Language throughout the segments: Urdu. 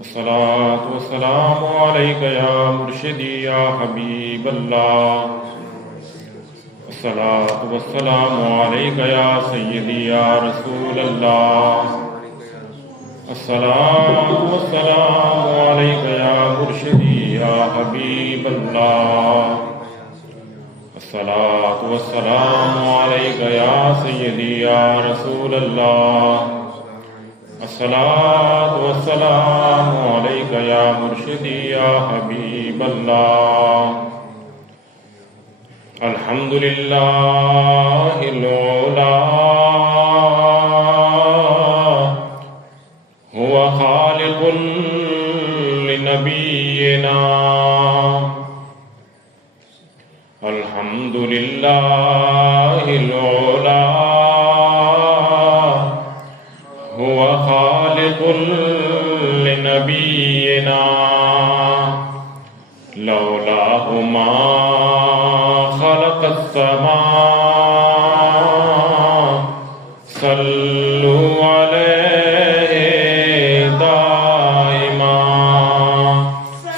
الصلاة والسلام عليك يا مرشدي يا حبيب الله. الصلاة والسلام عليك يا سيدي يا رسول الله. الصلاة والسلام عليك يا مرشدي يا حبيب الله. الصلاة والسلام عليك يا سيدي يا رسول الله. الصلاة والسلام عليك يا مرشدي يا حبيب الله. الحمد لله العلا هو خالق لنبينا. الحمد لله العلا هو خالق لنبينا. لولاه ما خلق السماء. صلوا عليه دائما.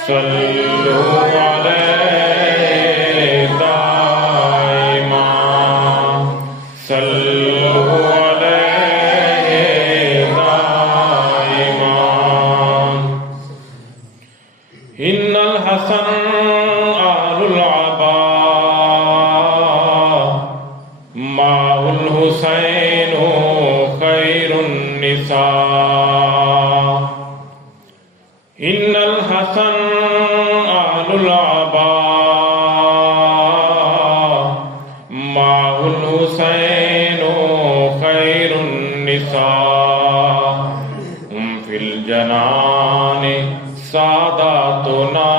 صلوا عليه دائما. صلوا عليه دائما. إن الحسن آل العباء مع الحسين خير النساء. إن الحسن آل العباء مع الحسين خير النساء. هم في الجنان ساداتنا.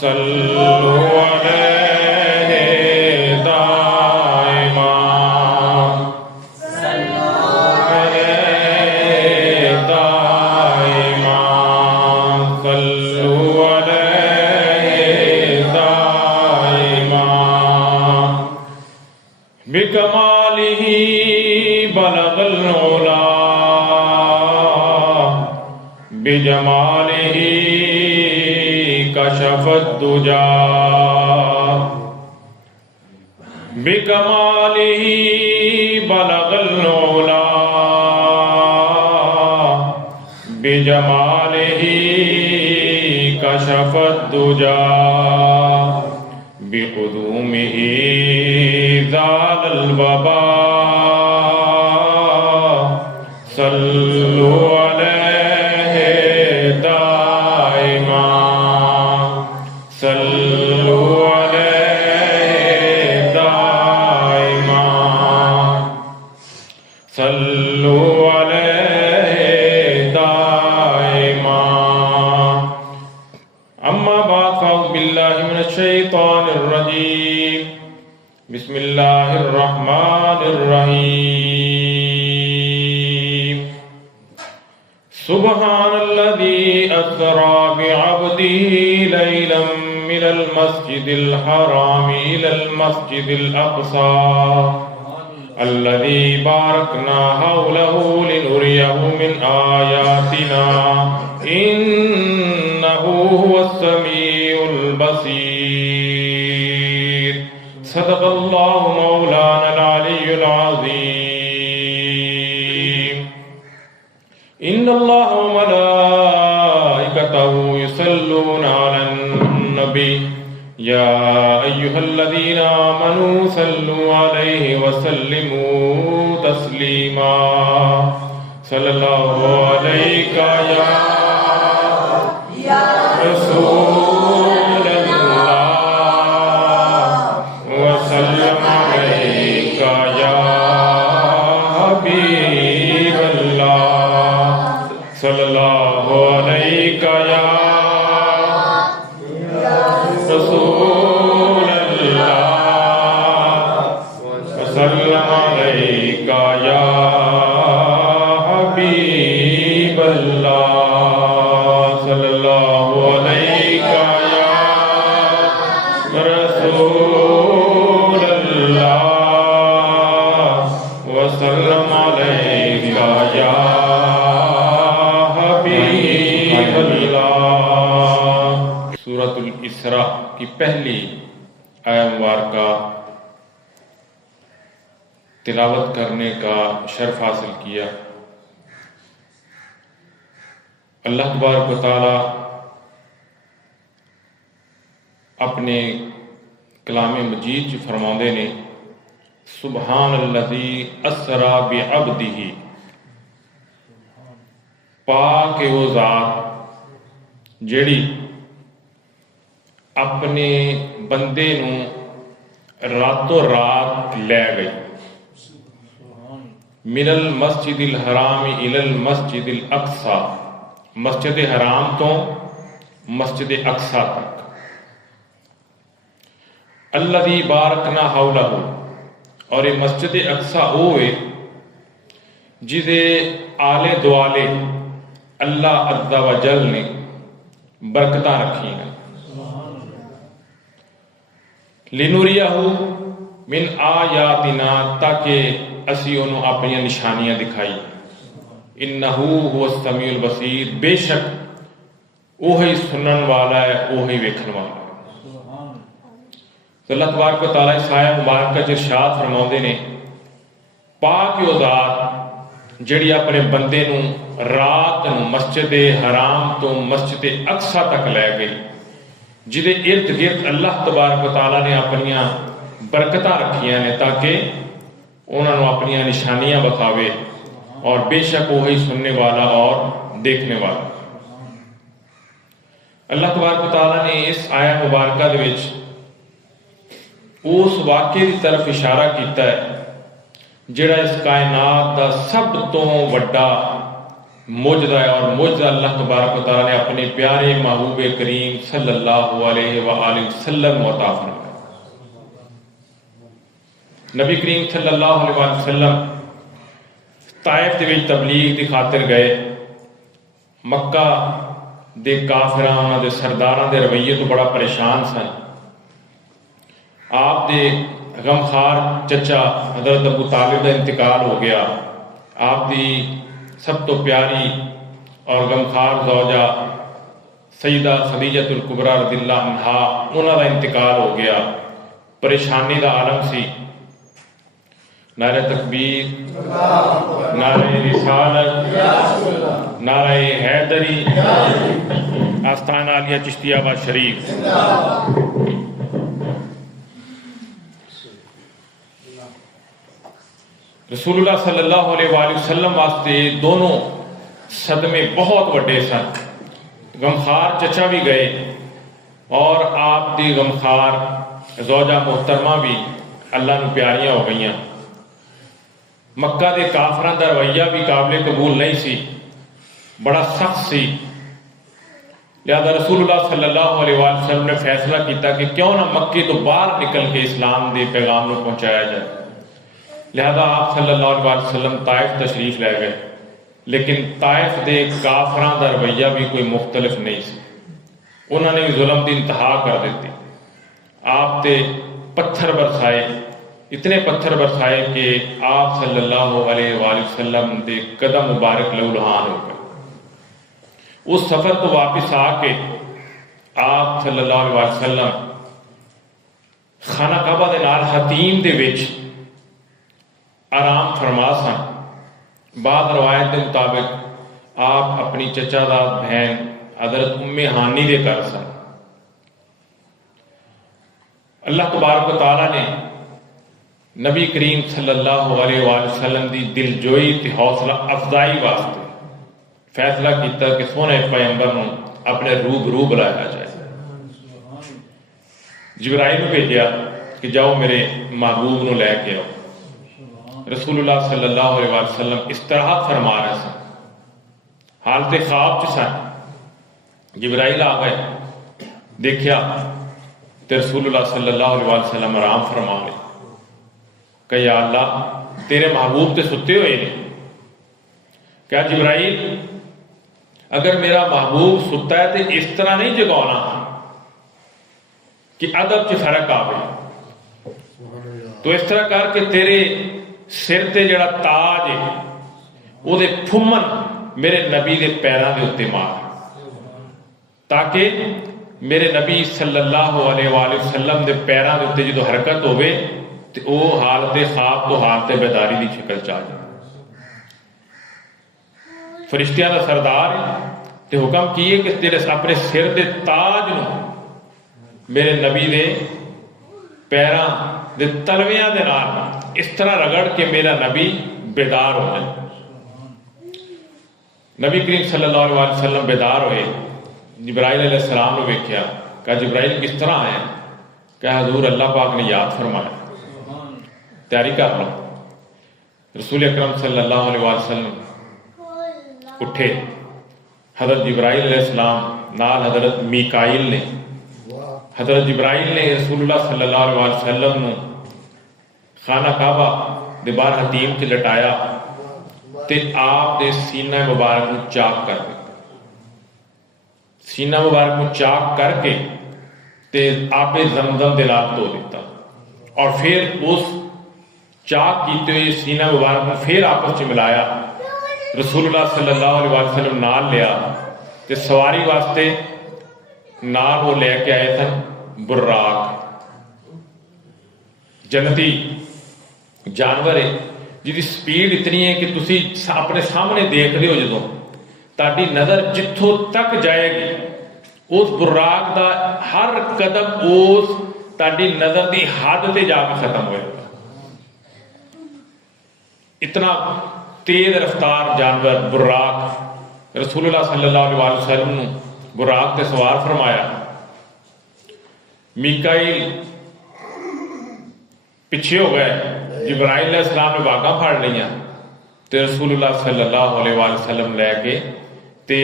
صلوا عليه دائما. صلوا عليه دائما. صلوا عليه دائما. بكماله بلغ العلا. بجماله كشف الدجى. بكماله بلغ العلا. بجماله كشف الدجى. بقدومه زال الوباء. صلوا عليه دائما. صلوا عليه دائما. صلوا عليه دائما. أما بعد فأعوذ بالله من الشيطان الرجيم. بسم الله الرحمن الرحيم. سبحان الذي أسرى بعبده ليلا من المسجد الحرام إلى المسجد الأقصى الذي باركنا حوله لنريه من آياتنا إنه هو السميع البصير. صدق الله مولانا العلي العظيم. إن الله وملائكته يصلون على النبي يا أيها الذين آمنوا صلوا عليه وسلموا تسليما. صلى الله عليك يا رسول الله وسلم عليك يا حبيب الله. صلى الله عليك يا رسول الله وسلم عليك يا حبيب الله. صلى الله عليك يا رسول الله وسلم عليك يا پہلی آیہ مبارکہ تلاوت کرنے کا شرف حاصل کیا۔ اللہ تبارک و تعالی اپنے کلام مجید چ فرماندے نے سبحان الذی اسری بعبدہ، پاک ہے وہ ذات جیڑی اپنے بندے نو راتوں رات لے گئی، من المسجد الحرام الی المسجد الاقصی، مسجد حرام تو مسجد اقصی تک، الذی بارکنا حولہ، اور یہ مسجد اقصی ہوئے جدے آلے دوالے اللہ عز و جل نے برکتاں رکھی ہیں، لنوریہ من آیاتنا، تاکہ اسی انہوں اپنی نشانیاں دکھائی، انہ هو السمیع البصیر، بے شک وہی سنن والا ہے وہی ویکھن والا ہے۔ تو اللہ تبارک و تعالیٰ اس آیہ مبارکہ چ ارشاد فرماؤندے نے پاک وہ ذات جڑی اپنے بندے نو رات نو مسجد حرام تو مسجد اقصی تک لے گئی، جدے ارد گرد اللہ تبارک و تعالیٰ نے اپنیاں برکتاں رکھیاں نے تاکہ انہوں نے اپنیاں نشانیاں بتاوے، اور بے شک وہی سننے والا اور دیکھنے والا۔ اللہ تبارک و تعالیٰ نے اس آیہ مبارکہ دے وچ اس واقعے کی طرف اشارہ کیتا ہے جڑا اس کائنات دا سب تو بڑا معجزہ ہے، اور معجزہ اللہ تبارک و تعالیٰ نے اپنے پیارے محبوب کریم صلی اللہ علیہ وآلہ وسلم عطا فرمایا۔ نبی کریم صلی اللہ علیہ وآلہ وسلم طائف دے وچ تبلیغ دی خاطر گئے، مکہ دے کافراں انہاں دے سرداراں دے رویے تو بڑا پریشان سن۔ آپ دے غمخوار چچا حضرت ابو طالب کا انتقال ہو گیا، آپ دی سب تو پیاری اور غمخوار زوجہ سیدہ خدیجہ الکبریٰ رضی اللہ عنہا انہاں دا انتقال ہو گیا، پریشانی دا عالم سی۔ نعرہ تکبیر، نعرہ رسالت، نعرہ حیدری، آستان عالیہ چشتیہ آباد شریف۔ رسول اللہ صلی اللہ علیہ وآلہ وسلم واسطے دونوں صدمے بہت وڈے سن۔ غمخوار چچا بھی گئے اور آپ دی غمخوار زوجہ محترمہ بھی اللہ نو پیاریاں ہو گئیاں۔ مکہ دے کافراں دا رویہ بھی قابل قبول نہیں سی، بڑا سخت سی، لہذا رسول اللہ صلی اللہ علیہ وآلہ وسلم نے فیصلہ کیتا کہ کیوں نہ مکے تو باہر نکل کے اسلام دے پیغام کو پہنچایا جائے۔ لہذا آپ صلی اللہ علیہ وسلم طائف تشریف لے گئے، لیکن طائف دے کافراں دا رویہ بھی کوئی مختلف نہیں سی، انہوں نے بھی ظلم دی انتہا کر دیتی۔ آپ تے پتھر برسائے، اتنے پتھر برسائے کہ آپ صلی اللہ علیہ وآلہ وسلم دے قدم مبارک لہولہان ہو گئے۔ اس سفر تو واپس آ کے آپ صلی اللہ علیہ وآلہ وسلم خانہ کعبہ دے نال حتیم دے وچ آرام فرما سن۔ بعض روایت کے مطابق آپ اپنی چچا داد بہن حضرت ام ہانی دے گھر سن۔ اللہ تبارک و تعالیٰ نے نبی کریم صلی اللہ علیہ وآلہ وسلم دی دل جوئی تے حوصلہ افزائی واسطے فیصلہ کیتا کہ سونے پیغمبر نو اپنے روبرو بلایا جائے۔ جبرائیل کو بھیجیا کہ جاؤ میرے محبوب نو لے کے آؤ۔ رسول اللہ صلی اللہ علیہ وآلہ وسلم اس طرح فرما رہے سن، حالت خواب چ سن۔ جبرائیل آ گئے، دیکھیا تو رسول اللہ صلی اللہ علیہ وآلہ وسلم آرام فرما لے کہ یا اللہ تیرے محبوب تے ستے ہوئے نے۔ کیا جبرائیل اگر میرا محبوب ستا ہے تو اس طرح نہیں جگانا کہ ادب چ فرق آئے، تو اس طرح کر کے تیرے سر تے جڑا تاج ہے وہ دے پھمن میرے نبی دے پیراں دے اتنے مار، تاکہ میرے نبی صلی اللہ علیہ وآلہ وسلم دے پیراں دے اُتے جدوں حرکت ہوے تے او حالت خواب تو حالت بیداری دی شکل چ آ جائے. فرشتیاں دا سردار تے حکم کیے کہ تیرے اپنے سر دے تاج نو میرے نبی دے پیراں دے تلویاں دے نال اس طرح رگڑ کے میرا نبی بیدار ہو جائے. نبی کریم صلی اللہ علیہ وسلم بیدار ہوئے. جبرائیل علیہ السلام نے ویکھیا. کہا جبرائیل کس طرح ہے؟ کہ حضور اللہ پاک نے یاد فرمایا. تیاری کر لو. رسول اکرم صلی اللہ علیہ وسلم اٹھے. حضرت جبرائیل علیہ السلام نال حضرت میکائیل نے. حضرت جبرائیل نے رسول اللہ صلی اللہ علیہ وسلم نو خانہ کعبہ دے باہر حتیم تے لٹایا تے آپ دے سینہ مبارک نو چاک کر دیا. سینہ مبارک نو چاک کر کے تے آپ زمزم دے نال دھو دیتا اور پھر اس چاک کیتے ہوئے سینہ مبارک نو پھر آپس میں ملایا. رسول اللہ صلی اللہ علیہ وسلم نال لیا تے سواری واسطے نال وہ لے کے آئے تھے براق. جنتی جانور ہے جی سپیڈ اتنی ہے کہ تسی اپنے سامنے دیکھ رہے ہو. جدوں تاری نظر جتوں تک جائے گی اس براق دا ہر قدم اس تاری نظر دی حد تے جا کے ختم ہوئے. اتنا تیز رفتار جانور براق. رسول اللہ صلی اللہ علیہ وسلم نے براق تے سوار فرمایا. میکائیل پیچھے ہو گئے. جبرائیل علیہ السلام نے باغاں پھاڑ لیا تے رسول اللہ صلی اللہ علیہ وسلم لے کے تے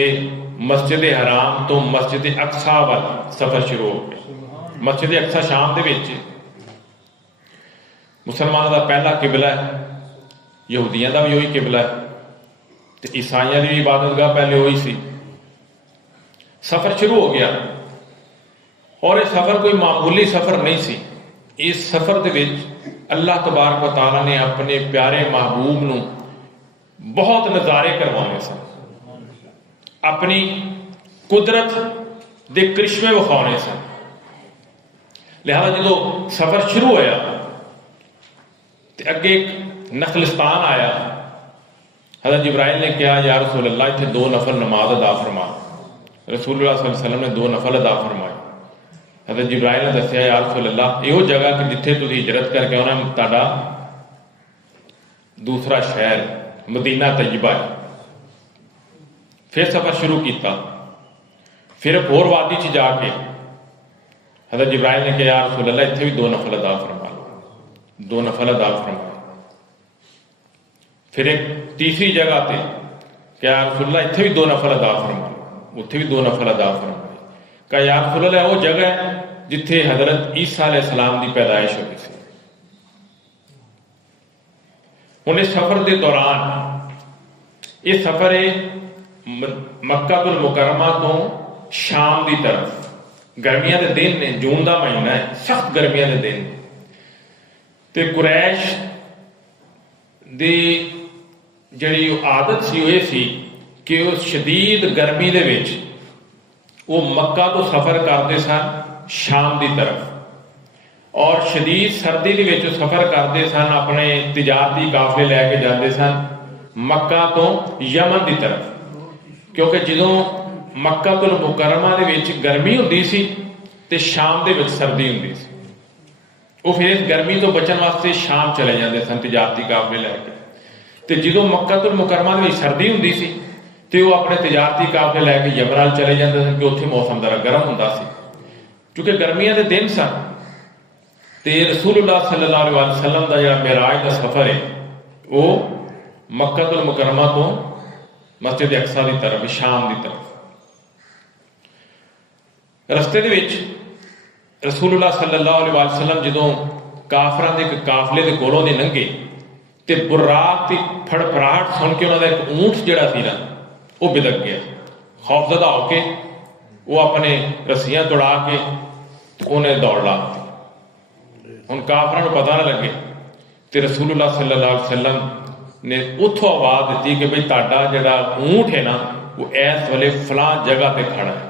مسجد حرام تو مسجد اقصی وال سفر شروع ہو گیا. مسجد اقصی شام دے وچ مسلمانوں دا پہلا قبلہ ہے. یہودیاں دا بھی وہی قبلہ ہے تے عیسائیاں دی بھی عبادت گاہ پہلے وہی سی. سفر شروع ہو گیا اور یہ سفر کوئی معمولی سفر نہیں سی. اس سفر دے وچ اللہ تبارک و تعالیٰ نے اپنے پیارے محبوب نو بہت نظارے کروانے سن. اپنی قدرت دے کرشمے وکھاؤنے سن. لہذا جدو سفر شروع ہویا تے اگے ایک نخلستان آیا. حضرت جبرائیل نے کہا یا رسول اللہ اتنے 2 نفل نماز ادا فرما. رسول اللہ صلی اللہ علیہ وسلم نے 2 نفل ادا فرمائے. حضرت جبرائیل نے دسیا یا رسول اللہ یہ جگہ کہ جتھے تسی ہجرت کر کے آنا تہاڈا دوسرا شہر مدینہ طیبہ ہے. پھر سفر شروع کیتا. پھر ایک اور وادی چ جا کے حضرت جبرائیل نے کہا یا رسول اللہ اتنے بھی 2 نفل ادا فرما لو. 2 نفل ادا فرمائے. پھر ایک تیسری جگہ تے کہ یا رسول اللہ اتنے بھی 2 نفل ادا فرما لو. اتنے بھی 2 نفل ادا فرمائے. کہ یا رسول اللہ وہ جگہ ہے جتھے حضرت عیسیٰ علیہ السلام دی پیدائش ہوئی سی. ہن اس سفر دے دوران یہ سفر ہے مکہ المکرمہ تو شام دی طرف. گرمیاں دے دن نے, جون دا مہینہ ہے, سخت گرمیاں دے دن تے قریش دی جڑی عادت سی وہ سی کہ وہ شدید گرمی دے وچ وہ مکہ تو سفر کرتے سن شام دی طرف اور شدید سردی دے وچ سفر کرتے سن اپنے تجارتی قافلے لے کے جاتے سن مکہ تو یمن دی طرف. کیونکہ جدوں مکہ المکرمہ دے وچ گرمی ہوندی سی تے شام دے وچ سردی ہوندی سی. وہ پھر اس گرمی تو بچن واسطے شام چلے جاندے سن تجارتی قافلے لے کے. تے جدوں مکہ المکرمہ دے وچ سردی ہوندی سی تے وہ اپنے تجارتی قافلے لے کے یمن چلے جاندے سن کہ اتنے موسم ذرا گرم ہوندا سی. کیونکہ گرمیاں دے دن سن تے رسول اللہ صلی اللہ علیہ وسلم دا جڑا معراج دا سفر ہے وہ مکہ المکرمہ تو مسجد اقصی دی طرف شام دی طرف. رستے دے وچ رسول اللہ صلی اللہ علیہ وسلم جدوں کافراں دے قافلے دے کولوں دے لنگے تے براق دی پھڑپھڑاہٹ سن کے انہاں دا ایک اونٹ جڑا سی نا وہ بدک گیا. خوف زدہ ہو کے وہ اپنے رسیاں توڑا کے انہیں دوڑ لا. ہن کافراں نوں پتہ نہ لگے تے رسول اللہ صلی اللہ علیہ وسلم نے اتھوں آواز دیتی کہ بھئی تہاڈا جڑا اونٹ ہے نا وہ اس ویلے فلاں جگہ تے کھڑا ہے.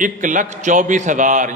1,24,000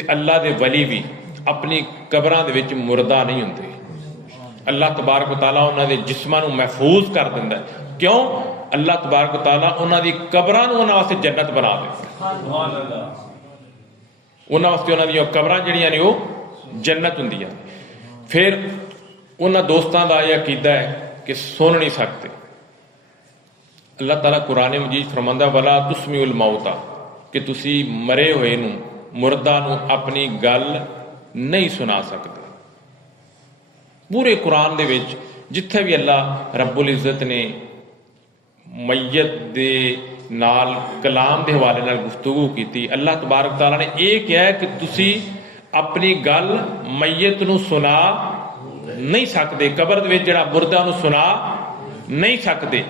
ਤੇ ਅੱਲਾ ਦੇ ਵਲੀ ਵੀ ਆਪਣੀ ਕਬਰਾਂ ਦੇ ਵਿੱਚ ਮੁਰਦਾ ਨਹੀਂ ਹੁੰਦੇ। ਅੱਲਾਹ ਤਬਾਰਕ ਤਾਲਾ ਉਹਨਾਂ ਦੇ ਜਿਸਮਾਂ ਨੂੰ ਮਹਿਫੂਜ਼ ਕਰ ਦਿੰਦਾ ਹੈ। ਕਿਉਂ? ਅੱਲਾਹ ਤਬਾਰਕ ਤਾਲਾ ਉਹਨਾਂ ਦੀ ਕਬਰਾਂ ਨੂੰ ਉਹਨਾਂ ਵਾਸਤੇ ਜੰਨਤ ਬਣਾ ਦਿੰਦਾ। ਉਹਨਾਂ ਵਾਸਤੇ ਉਹਨਾਂ ਦੀਆਂ ਕਬਰਾਂ ਜਿਹੜੀਆਂ ਨੇ ਉਹ ਜੰਨਤ ਹੁੰਦੀਆਂ। ਫਿਰ ਉਹਨਾਂ ਦੋਸਤਾਂ ਦਾ ਇਹ ਅਕੀਦਾ ਹੈ ਕਿ ਸੁਣ ਨਹੀਂ ਸਕਦੇ। ਅੱਲਾਹ ਤਾਲਾ ਕੁਰਾਨ ਮਜੀਦ ਫਰਮਾਉਂਦਾ ਵਲਾ ਤੁਸਮਿਉਲ ਮੌਤਾ, ਕਿ ਤੁਸੀਂ ਮਰੇ ਹੋਏ ਨੂੰ, ਮੁਰਦਾ ਨੂੰ ਆਪਣੀ ਗੱਲ ਨਹੀਂ ਸੁਣਾ ਸਕਦੇ। ਪੂਰੇ ਕੁਰਾਨ ਦੇ ਵਿੱਚ ਜਿੱਥੇ ਵੀ ਅੱਲਾਹ ਰੱਬੁਲ ਇੱਜ਼ਤ ਨੇ ਮਈਤ ਦੇ ਨਾਲ ਕਲਾਮ ਦੇ ਹਵਾਲੇ ਨਾਲ ਗੁਫ਼ਤਗੂ ਕੀਤੀ, ਅੱਲਾਹ ਤਬਾਰਕ ਤਾਲਾ ਨੇ ਇਹ ਕਿਹਾ ਕਿ ਤੁਸੀਂ ਆਪਣੀ ਗੱਲ ਮਈਤ ਨੂੰ ਸੁਣਾ ਨਹੀਂ ਸਕਦੇ, ਕਬਰ ਦੇ ਵਿੱਚ ਜਿਹੜਾ ਮੁਰਦਾ ਨੂੰ ਸੁਣਾ ਨਹੀਂ ਸਕਦੇ।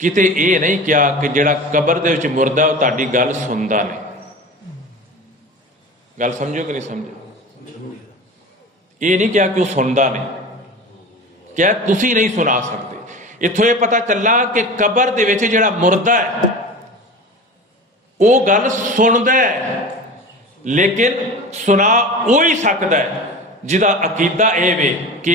ਕਿਤੇ ਇਹ ਨਹੀਂ ਕਿਹਾ ਕਿ ਜਿਹੜਾ ਕਬਰ ਦੇ ਵਿੱਚ ਮੁਰਦਾ ਉਹ ਤੁਹਾਡੀ ਗੱਲ ਸੁਣਦਾ ਨਹੀਂ। ਗੱਲ ਸਮਝੋ ਕਿ ਨਹੀਂ ਸਮਝੋ? ਇਹ ਨਹੀਂ ਕਿਹਾ ਕਿ ਉਹ ਸੁਣਦਾ ਨਹੀਂ, ਕਿਹਾ ਤੁਸੀਂ ਨਹੀਂ ਸੁਣਾ ਸਕਦੇ। ਇੱਥੋਂ ਇਹ ਪਤਾ ਚੱਲਾ ਕਿ ਕਬਰ ਦੇ ਵਿੱਚ ਜਿਹੜਾ ਮੁਰਦਾ ਹੈ ਉਹ ਗੱਲ ਸੁਣਦਾ ਹੈ, ਲੇਕਿਨ ਸੁਣਾ ਉਹ ਹੀ ਸਕਦਾ ਹੈ ਜਿਹਦਾ ਅਕੀਦਾ ਇਹ ਵੇ ਕਿ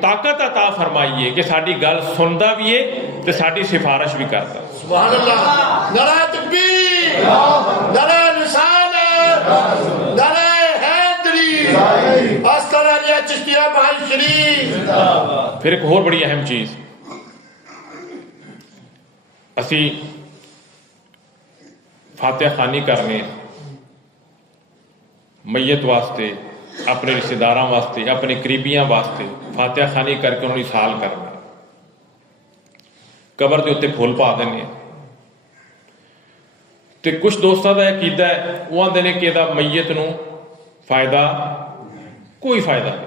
ਤਾਕਤ ਅਤਾ ਫਰਮਾਈ ਹੈ ਕਿ ਸਾਡੀ ਗੱਲ ਸੁਣਦਾ ਵੀ ਹੈ ਤੇ ਸਾਡੀ ਸਿਫਾਰਿਸ਼ ਵੀ ਕਰਦਾ। ਸੁਭਾਨ ਅੱਲਾਹ। ਨਾਰਾ ਤਕਬੀਰ, ਨਾਰਾ ਰਿਸਾਲਤ, ਨਾਰਾ ਹੈਦਰੀ, ਆਸਤਾਨਾ ਲਿਆ ਚਿਸ਼ਤੀਆ ਬਹਾਲ ਸ਼ਰੀਫ। ਫਿਰ ਇੱਕ ਹੋਰ ਬੜੀ ਅਹਿਮ ਚੀਜ਼, ਅਸੀਂ ਫਾਤਿਹਾ ਖਾਨੀ ਕਰਨੇ ਮਈਤ ਵਾਸਤੇ, ਆਪਣੇ ਰਿਸ਼ਤੇਦਾਰਾਂ ਵਾਸਤੇ, ਆਪਣੇ ਕਰੀਬੀਆਂ ਵਾਸਤੇ ਫਾਤਿਹਾ ਖਾਨੀ ਕਰਕੇ ਉਹਨਾਂ ਦੀ ਸਾਲ ਕਰਨਾ, ਕਬਰ ਦੇ ਉੱਤੇ ਫੁੱਲ ਪਾ ਦਿੰਦੇ ਆ। ਤੇ ਕੁਝ ਦੋਸਤਾਂ ਦਾ ਇਹ ਅਕੀਦਾ ਹੈ, ਉਹ ਆਂਦੇ ਨੇ ਕਿ ਇਹਦਾ ਮਈਤ ਨੂੰ ਫਾਇਦਾ, ਕੋਈ ਫਾਇਦਾ ਨਹੀਂ।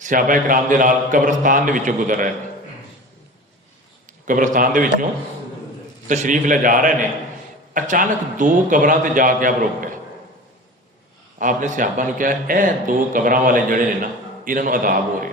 ਸਹਾਬਾ ਇਕਰਾਮ ਦੇ ਨਾਲ ਕਬਰਸਤਾਨ ਦੇ ਵਿੱਚੋਂ ਗੁਜ਼ਰ ਰਹੇ ਨੇ, ਕਬਰਸਤਾਨ ਦੇ ਵਿੱਚੋਂ ਤਸ਼ਰੀਫ ਲੈ ਜਾ ਰਹੇ ਨੇ। ਅਚਾਨਕ ਦੋ ਕਬਰਾਂ ਤੇ ਜਾ ਕੇ ਆਪ ਰੁਕ ਗਏ। ਆਪਨੇ ਸਹਾਬਾ ਨੂੰ ਕਿਹਾ ਇਹ ਦੋ ਕਬਰਾਂ ਵਾਲੇ ਜਿਹੜੇ ਨੇ ਨਾ, ਇਹਨਾਂ ਨੂੰ ਅਜ਼ਾਬ ਹੋ ਰਿਹਾ।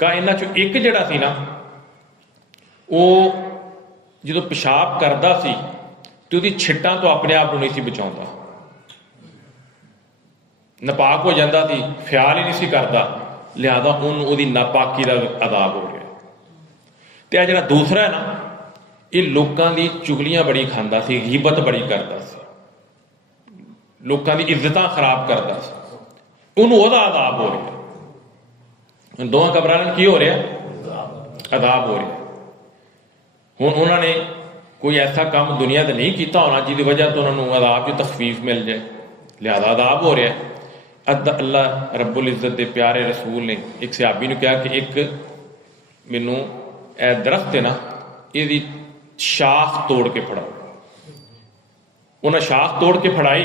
ਕਹਾ ਇਹਨਾਂ ਚੋਂ ਇੱਕ ਜਿਹੜਾ ਸੀ ਨਾ, ਉਹ ਜਦੋਂ ਪਿਸ਼ਾਬ ਕਰਦਾ ਸੀ ਤੇ ਉਹਦੀ ਛਿੱਟਾਂ ਤੋਂ ਆਪਣੇ ਆਪ ਨੂੰ ਨਹੀਂ ਸੀ ਬਚਾਉਂਦਾ, ਨਾਪਾਕ ਹੋ ਜਾਂਦਾ ਸੀ, ਖਿਆਲ ਹੀ ਨਹੀਂ ਸੀ ਕਰਦਾ, ਲਿਹਾਜ਼ਾ ਉਹਨੂੰ ਉਹਦੀ ਨਾਪਾਕੀ ਦਾ ਅਜ਼ਾਬ ਹੋ ਰਿਹਾ। ਤੇ ਆ ਜਿਹੜਾ ਦੂਸਰਾ ਹੈ ਨਾ, ਇਹ ਲੋਕਾਂ ਦੀ ਚੁਗਲੀਆਂ ਬੜੀ ਖਾਂਦਾ ਸੀ, ਗੀਬਤ ਬੜੀ ਕਰਦਾ ਸੀ, ਲੋਕਾਂ ਦੀ ਇੱਜ਼ਤਾਂ ਖਰਾਬ ਕਰਦਾ ਸੀ, ਉਹਨੂੰ ਉਹਦਾ ਅਜ਼ਾਬ ਹੋ ਰਿਹਾ। ਦੋਵਾਂ ਕਬਰਾਂ ਨੂੰ ਕੀ ਹੋ ਰਿਹਾ? ਅਜ਼ਾਬ ਹੋ ਰਿਹਾ। ਹੁਣ ਉਹਨਾਂ ਨੇ ਕੋਈ ਐਸਾ ਕੰਮ ਦੁਨੀਆ ਤੇ ਨਹੀਂ ਕੀਤਾ ਹੋਣਾ ਜਿਹਦੀ ਵਜ੍ਹਾ ਤੋਂ ਉਹਨਾਂ ਨੂੰ ਅਜ਼ਾਬ ਦੀ ਤਖਫੀਫ ਮਿਲ ਜਾਏ, ਲਿਹਾਜ਼ਾ ਅਜ਼ਾਬ ਹੋ ਰਿਹਾ। ਅੱਲਾਹ ਰੱਬੁਲ ਇੱਜ਼ਤ ਦੇ ਪਿਆਰੇ ਰਸੂਲ ਨੇ ਇੱਕ ਸਹਾਬੀ ਨੂੰ ਕਿਹਾ ਕਿ ਇੱਕ ਮੈਨੂੰ ਇਹ ਦਰਖਤ ਹੈ ਨਾ, ਇਹਦੀ ਸ਼ਾਖ ਤੋੜ ਕੇ ਫੜਾਓ। ਉਹਨਾਂ ਸ਼ਾਖ ਤੋੜ ਕੇ ਫੜਾਈ।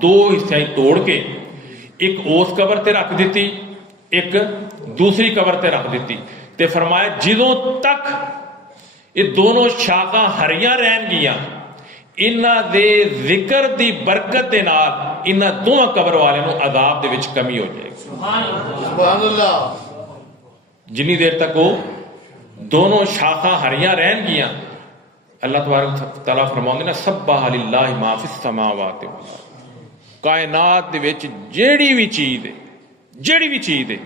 ਦੋ ਹਿੱਸਿਆਂ ਵਿੱਚ ਤੋੜ ਕੇ ਇੱਕ ਉਸ ਕਬਰ ਤੇ ਰੱਖ ਦਿੱਤੀ, ਇੱਕ ਦੂਸਰੀ ਕਬਰ ਤੇ ਰੱਖ ਦਿੱਤੀ, ਤੇ ਫਰਮਾਇਆ ਜਦੋਂ ਤੱਕ ਇਹ ਦੋਨੋਂ ਸ਼ਾਖਾਂ ਹਰੀਆਂ ਰਹਿਣਗੀਆਂ, ਇਹਨਾਂ ਦੇ ਜ਼ਿਕਰ ਦੀ ਬਰਕਤ ਦੇ ਨਾਲ ਇਹਨਾਂ ਦੋਵਾਂ ਕਬਰ ਵਾਲਿਆਂ ਨੂੰ ਅਜ਼ਾਬ ਦੇ ਵਿੱਚ ਕਮੀ ਹੋ ਜਾਏਗੀ। ਸੁਭਾਨ ਅੱਲਾਹ। ਜਿੰਨੀ ਦੇਰ ਤੱਕ ਉਹ ਦੋਨੋਂ ਸ਼ਾਖਾਂ ਹਰੀਆਂ ਰਹਿਣਗੀਆਂ, ਅੱਲਾਹ ਤਬਾਰਕ ਤਾਲਾ ਫਰਮਾਉਂਦੇ ਨੇ ਸੱਬਹ ਲਿல்லாਹਿ ਮਾ ਫਿਸ ਸਮਾਵਾਤ ਵਲ ਅਰਦ। ਕਾਇਨਾਤ ਦੇ ਵਿੱਚ ਜਿਹੜੀ ਵੀ ਚੀਜ਼ ਹੈ,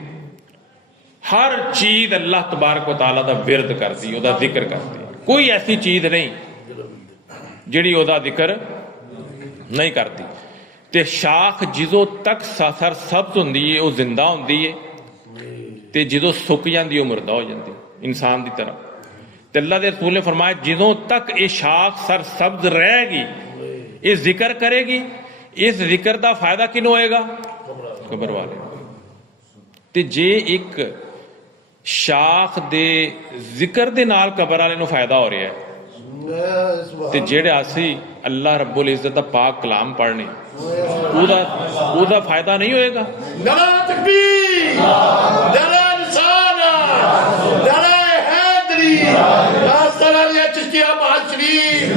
ਹਰ ਚੀਜ਼ ਅੱਲਾਹ ਤਬਾਰਕ ਤਾਲਾ ਦਾ ਵਿਰਦ ਕਰਦੀ, ਉਹਦਾ ਜ਼ਿਕਰ ਕਰਦੀ। ਕੋਈ ਐਸੀ ਚੀਜ਼ ਨਹੀਂ ਜਿਹੜੀ ਉਹਦਾ ਜ਼ਿਕਰ ਨਹੀਂ ਕਰਦੀ। ਤੇ ਸ਼ਾਖ ਜਦੋਂ ਤੱਕ ਸਰ ਸਬਜ਼ ਹੁੰਦੀ ਹੈ ਉਹ ਜ਼ਿੰਦਾ ਹੁੰਦੀ ਹੈ, ਤੇ ਜਦੋਂ ਸੁੱਕ ਜਾਂਦੀ ਉਹ ਮੁਰਦਾ ਹੋ ਜਾਂਦੀ, ਇਨਸਾਨ ਦੀ ਤਰ੍ਹਾਂ। ਤੇ ਅੱਲਾਹ ਦੇ ਰਸੂਲ ਨੇ ਫਰਮਾਇਆ ਜਦੋਂ ਤੱਕ ਇਹ ਸ਼ਾਖ ਸਰ ਸਬਜ਼ ਰਹੇਗੀ, ਇਹ ਜ਼ਿਕਰ ਕਰੇਗੀ, ਇਸ ਜ਼ਿਕਰ ਦਾ ਫਾਇਦਾ ਕਿਹਨੂੰ ਹੋਏਗਾ? ਕਬਰ ਵਾਲੇ। ਤੇ ਜੇ ਇੱਕ ਸ਼ਾਖ ਦੇ ਜ਼ਿਕਰ ਦੇ ਨਾਲ ਕਬਰ ਵਾਲੇ ਨੂੰ ਫਾਇਦਾ ਹੋ ਰਿਹਾ ਹੈ, ਤੇ ਜਿਹੜੇ ਅਸੀਂ ਅੱਲਾਹ ਰੱਬੁਲ ਇੱਜ਼ਤ ਦਾ ਪਾਕ ਕਲਾਮ ਪੜ੍ਹਨੇ, ਉਹਦਾ ਫਾਇਦਾ ਨਹੀਂ ਹੋਏਗਾ। ਨਾਰਾ ਤਕਬੀਰ, ਨਾਰਾ ਰਿਸਾਲਤ, ਨਾਰਾ ਹੈਦਰੀ, ਆਸਤਾਨਾ ਲਿਆ ਚਿਸ਼ਤੀਆ ਬਹਾਲ ਸ਼ਰੀਫ।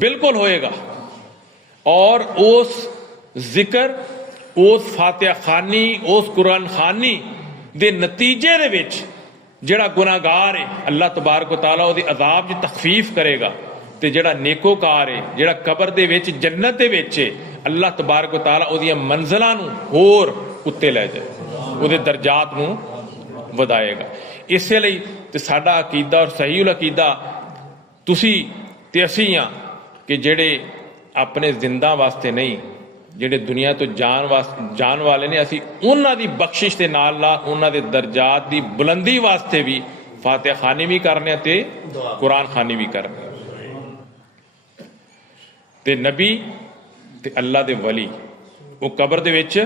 ਬਿਲਕੁਲ ਹੋਏਗਾ। اور اس ذکر, اس فاتحہ خانی, اس قرآن خانی دے نتیجے دے وچ جڑا گناہگار ہے اللہ تبارک و تعالیٰ وہ عذاب دی تخفیف کرے گا, تے جڑا نیکوکار ہے جڑا قبر دے وچ جنت دے وچ ہے اللہ تبارک و تعالیٰ وہ منزلاں نوں ہور اتے لے جائے, وہ درجات نوں ودائے گا. اسی لیے تے ساڈا عقیدہ اور صحیح العقیدہ تسی تے اسی ہاں کہ جڑے اپنے زندہ واسطے نہیں, جڑے دنیا تو جان والے نے, اسی انہاں دی بخشش دے نال انہاں دے درجات دی بلندی واسطے بھی فاتحہ خانی بھی کرنے تے قرآن خانی بھی کرنے. تے نبی تے اللہ دے ولی وہ قبر دے وچ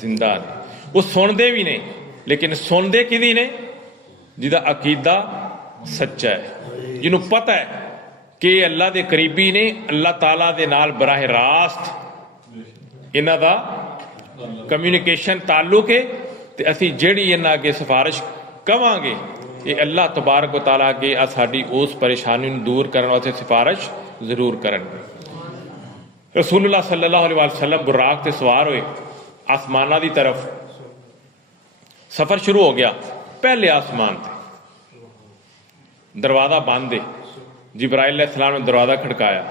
زندہ نے, وہ سندے بھی نے, لیکن سندے کدی نے جہاں عقیدہ سچا ہے, جنہوں پتہ ہے کہ اللہ دے قریبی نے, اللہ تعالیٰ دے نال براہ راست انہاں دا کمیونیکیشن تعلق ہے, تے اسی جیڑی انہاں اگے سفارش کواں گے یہ اللہ تبارک و تعالیٰ کے ساڈی اس پریشانی نوں دور کرنے واسطے سفارش ضرور کرن گے. رسول اللہ صلی اللہ علیہ وسلم براق تے سوار ہوئے, آسمانہ دی طرف سفر شروع ہو گیا. پہلے آسمان تے دروازہ بند ہے, جبرائیل علیہ السلام نے دروازہ کھڑکایا,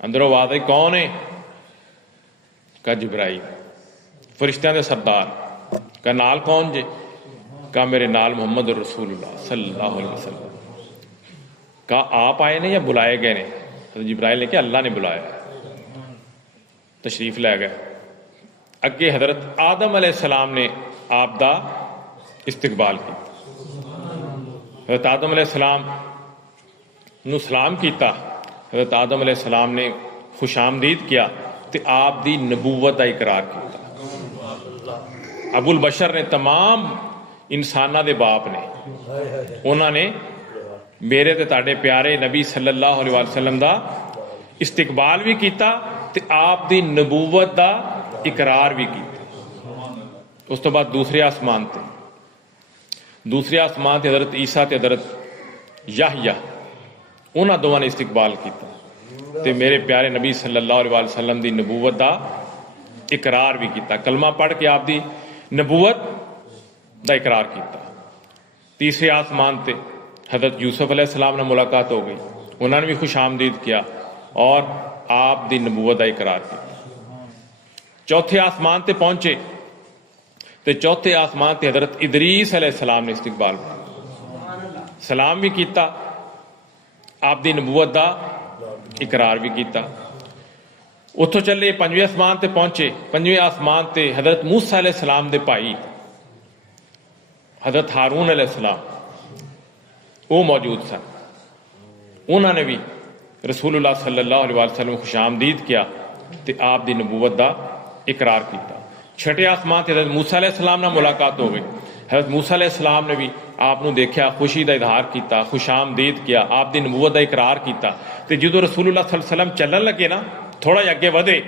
اندروں آواز آئی کون ہے؟ کہا جبرائیل. فرشتیاں دے سردار. کہا نال کون جے؟ کہا میرے نال محمد رسول اللہ صلی اللہ علیہ وسلم. کہا آپ آئے نے یا بلائے گئے نے؟ حضرت جبرائیل نے کہا اللہ نے بلایا. تشریف لے گئے. اگے حضرت آدم علیہ السلام نے آپ دا استقبال کیا. حضرت آدم علیہ السلام نو سلام کیتا. حضرت آدم علیہ السلام نے خوش آمدید کیا تے آپ دی نبوت دا اقرار کیتا. ابو البشر نے تمام انساناں دے باپ نے, انہاں نے میرے تے تاڑے پیارے نبی صلی اللہ علیہ وسلم دا استقبال بھی کیتا تے آپ دی نبوت دا اقرار بھی کیتا. اس تو بعد دوسرے آسمان تے حضرت عیسیٰ تے حضرت یحییٰ انہاں دوواں نے استقبال کیتا تے میرے پیارے نبی صلی اللہ علیہ وسلم دی نبوت دا اقرار بھی کیتا. کلمہ پڑھ کے آپ دی نبوت دا اقرار کیتا. تیسرے آسمان تے حضرت یوسف علیہ السلام نے ملاقات ہو گئی, انہوں نے بھی خوش آمدید کیا اور آپ دی نبوت دا اقرار کیا. چوتھے آسمان تے پہنچے تے چوتھے آسمان تے حضرت ادریس علیہ السلام نے استقبال کیا, سلام بھی کیتا, آپ دی نبوت دا اقرار بھی کیتا. اتھوں چلے پنجویں آسمان تے پہنچے. پنجویں آسمان تے حضرت موسیٰ علیہ السلام دے بھائی حضرت ہارون علیہ السلام وہ موجود سن, انہوں نے بھی رسول اللہ صلی اللہ علیہ وسلم خوش آمدید کیا تے آپ دی نبوت دا اقرار کیتا. چھٹے آسمان تے حضرت موسیٰ علیہ السلام نے ملاقات ہو گئی. حضرت موسیٰ علیہ السلام نے بھی آپ نو دیکھا, خوشی دا اظہار کیتا, خوش آمدید کیا, آپ دی نبوت دا اقرار کیتا. تے جدو رسول اللہ صلی اللہ علیہ وسلم چلن لگے نا, تھوڑا جا اگے ودے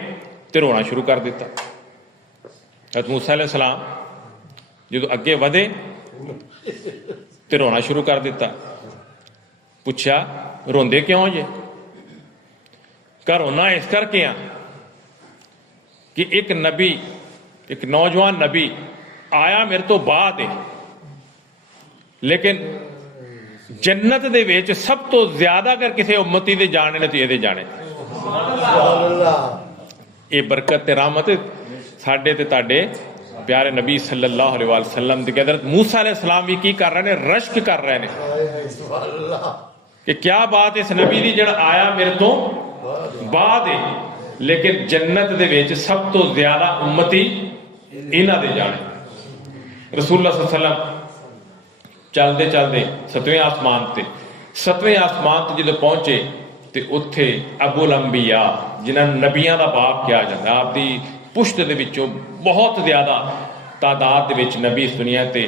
تے رونا شروع کر دیتا. حضرت موسیٰ علیہ السلام جدو اگے ودے تے رونا شروع کر دیتا. پوچھا روندے کیوں جے؟ کہ رونا اس کر کے کہ ایک نبی, ایک نوجوان نبی آیا میرے تو بعد ہے, لیکن جنت دے ویچ سب تو زیادہ اگر کسی امتی دے جانے نے تو یہ جانے. یہ برکت تے رحمت ساڈے تے تاڈے پیارے نبی صلی اللہ علیہ وسلم دی. حضرت موسیٰ علیہ السلام بھی کی کر رہے ہیں؟ رشک کر رہے ہیں کہ کیا بات اس نبی دی جڑا آیا میرے تو بعد ہے, لیکن جنت دے ویچ سب تو زیادہ امتی انہاں دے جانے. رسول اللہ صلی اللہ علیہ وسلم چلتے چلتے ستویں آسمان تے جدو پہنچے تے اتھے ابو الانبیاء جنہاں نبیاں دا باپ کیا جاتا, آپ دی پشت دے وچوں بہت زیادہ تعداد دے وچ نبی اس دنیا تے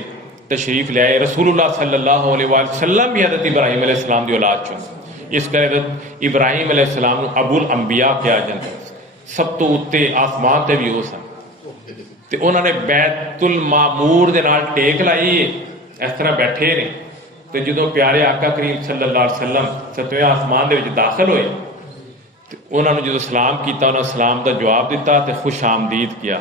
تشریف لے آئے. رسول اللہ صلی اللہ علیہ وسلم بھی حضرت ابراہیم علیہ السلام دی اولاد چوں, اس کرے حضرت ابراہیم علیہ السلام نو ابو الانبیاء کیا جاتا. سب تو اتے آسمان تے بھی ہو سن تے انہوں نے بیت المعمور دے نال ٹیک لائی ہے, اس طرح بیٹھے نے. تے جدوں پیارے آقا کریم صلی اللہ علیہ وسلم ستویں آسمان دے وچ داخل ہوئے ਤੇ ਉਹਨਾਂ ਨੂੰ ਜਦੋਂ ਸਲਾਮ ਕੀਤਾ, ਉਹਨਾਂ ਸਲਾਮ ਦਾ ਜਵਾਬ ਦਿੱਤਾ ਤੇ ਖੁਸ਼ ਆਮਦੀਦ ਕਿਹਾ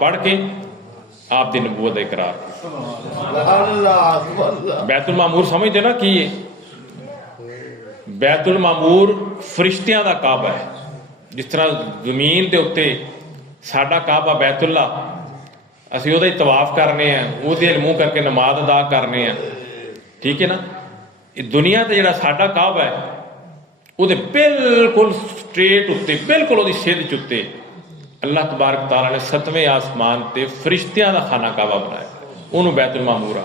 ਪੜ੍ਹ ਕੇ ਆਪ ਦੀ ਨਬੂਵਤ ਦਾ ਇਕਰਾਰ ਕੀਤਾ। ਅੱਲਾਹ ਬੈਤੁਲ ਮਾਮੂਰ ਸਮਝਦੇ ਨਾ ਕੀ ਹੈ? ਬੈਤੁਲ ਮਾਮੂਰ ਫਰਿਸ਼ਤਿਆਂ ਦਾ ਕਾਬਾ ਹੈ। ਜਿਸ ਤਰ੍ਹਾਂ ਜ਼ਮੀਨ ਦੇ ਉੱਤੇ ਸਾਡਾ ਕਾਬਾ ਬੈਤੁੱਲਾ, ਅਸੀਂ ਉਹਦਾ ਹੀ ਤਵਾਫ ਕਰਨੇ ਆ, ਉਹਦੇ ਮੂੰਹ ਕਰਕੇ ਨਮਾਜ਼ ਅਦਾ ਕਰਨੇ ਆ, ਠੀਕ ਹੈ ਨਾ। ਇਹ ਦੁਨੀਆ ਤੇ ਜਿਹੜਾ ਸਾਡਾ ਕਾਬਾ ਹੈ ਉਹਦੇ ਬਿਲਕੁਲ ਸਟ੍ਰੇਟ ਉੱਤੇ, ਬਿਲਕੁਲ ਉਹਦੀ ਸਿੱਧ ਚ ਉੱਤੇ ਅੱਲਾਹ ਤਬਾਰਕ ਤਾਲਾ ਨੇ 7ਵੇਂ ਆਸਮਾਨ ਤੇ ਫਰਿਸ਼ਤਿਆਂ ਦਾ ਖਾਨਾ ਕਾਬਾ ਬਣਾਇਆ, ਉਹਨੂੰ ਬੈਤੁਲ ਮਾਮੂਰ ਆ।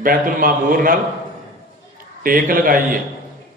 ਬੈਤੁਲ ਮਾਮੂਰ ਨਾਲ ਟੇਕ ਲਗਾਈ ਹੈ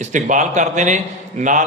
ਇਸਤਕਬਾਲ ਕਰਦੇ ਨੇ, ਨਾਲ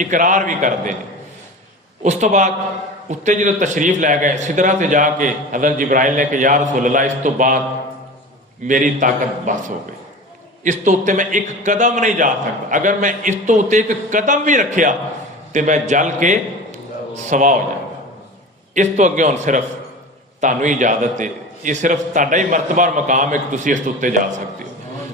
ਇਕਰਾਰ ਵੀ ਕਰਦੇ ਨੇ। ਉਸ ਤੋਂ ਬਾਅਦ ਉੱਤੇ ਜਦੋਂ ਤਸ਼ਰੀਫ ਲੈ ਗਏ ਸਿਦਰਾ ਤੇ ਜਾ ਕੇ ਹਜ਼ਰਤ ਜਿਬਰਾਈਲ ਨੇ ਕਿ ਯਾ ਰਸੂਲ ਅੱਲਾਹ, ਇਸ ਤੋਂ ਬਾਅਦ ਮੇਰੀ ਤਾਕਤ ਬਸ ਹੋ ਗਈ, ਇਸ ਤੋਂ ਉੱਤੇ ਮੈਂ ਇੱਕ ਕਦਮ ਨਹੀਂ ਜਾ ਸਕਦਾ, ਅਗਰ ਮੈਂ ਇਸ ਤੋਂ ਉੱਤੇ ਇੱਕ ਕਦਮ ਵੀ ਰੱਖਿਆ ਤੇ ਮੈਂ ਜਲ ਕੇ ਸਵਾ ਹੋ ਜਾਵਾਂਗਾ। ਇਸ ਤੋਂ ਅੱਗੇ ਹੁਣ ਸਿਰਫ ਤੁਹਾਨੂੰ ਇਜਾਜ਼ਤ ਹੈ, ਇਹ ਸਿਰਫ ਤੁਹਾਡਾ ਹੀ ਮਰਤਬਾ ਮਕਾਮ ਹੈ ਕਿ ਤੁਸੀਂ ਇਸ ਤੋਂ ਉੱਤੇ ਜਾ ਸਕਦੇ ਹੋ।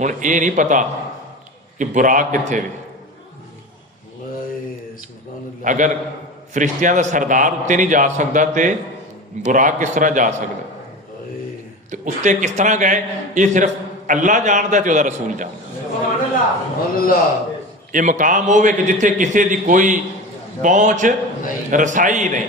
ਹੁਣ ਇਹ ਨਹੀਂ ਪਤਾ ਕਿ ਬੁਰਾਕ ਕਿੱਥੇ ਵੇ। ਅਗਰ ਫਰਿਸ਼ਤਿਆਂ ਦਾ ਸਰਦਾਰ ਉੱਤੇ ਨਹੀਂ ਜਾ ਸਕਦਾ ਤੇ ਬੁਰਾਕ ਕਿਸ ਤਰ੍ਹਾਂ ਜਾ ਸਕਦਾ? ਤੇ ਉੱਤੇ ਕਿਸ ਤਰ੍ਹਾਂ ਗਏ ਇਹ ਸਿਰਫ ਅੱਲਾਹ ਜਾਣਦਾ ਤੇ ਉਹਦਾ ਰਸੂਲ ਜਾਣਦਾ। ਇਹ ਮਕਾਮ ਹੋਵੇ ਕਿ ਜਿੱਥੇ ਕਿਸੇ ਦੀ ਕੋਈ ਪਹੁੰਚ ਰਸਾਈ ਨਹੀਂ।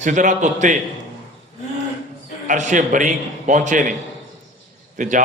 ਸਿਦਰਾ ਤੋਂ ਉੱਤੇ ਅਰਸ਼ੇ ਬਰੀਕ ਪਹੁੰਚੇ ਨੇ ਤੇ ਜਾ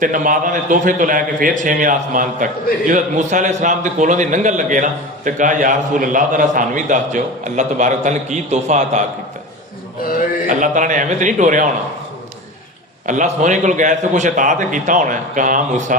ਤੇ ਨਮਾਜ਼ਾਂ ਦੇ ਤੋਹਫੇ ਤੋਂ ਲੈ ਕੇ ਫਿਰ 6ਵੇਂ ਆਸਮਾਨ ਤੱਕ ਜਦੋਂ ਮੂਸਾ ਅਲੈਹਿਸ ਸਲਾਮ ਦੇ ਕੋਲੋਂ ਦੀ ਲੰਘਣ ਲੱਗੇ ਨਾ ਤੇ ਕਹਾ ਯਾ ਰਸੂਲ ਅੱਲਾਹ ਜ਼ਰਾ ਸਾਨੂੰ ਵੀ ਦੱਸ ਦਿਓ ਅੱਲਾਹ ਤਬਾਰਕ ਤਆਲਾ ਨੇ ਕੀ ਤੋਹਫਾ ਅਤਾ ਕੀਤਾ। ਅੱਲਾਹ ਤਾਲਾ ਨੇ ਐਵੇਂ ਤੇ ਨਹੀਂ ਟੋਰਿਆ ਹੋਣਾ, ਅੱਲਾਹ ਸੋਹਣੇ ਕੋਲ ਗਏ ਤੇ ਕੁਛ ਅਤਾ ਤੇ ਕੀਤਾ ਹੋਣਾ। ਕਹਾ ਮੂਸਾ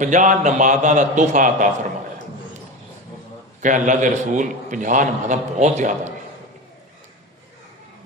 50 ਨਮਾਜ਼ਾਂ ਦਾ ਤੋਹਫਾ ਅਤਾ ਫਰਮਾਇਆ। ਕਿ ਅੱਲਾਹ ਦੇ ਰਸੂਲ 50 ਨਮਾਜ਼ਾਂ ਬਹੁਤ ਜ਼ਿਆਦਾ ਨੇ,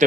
ਤੇ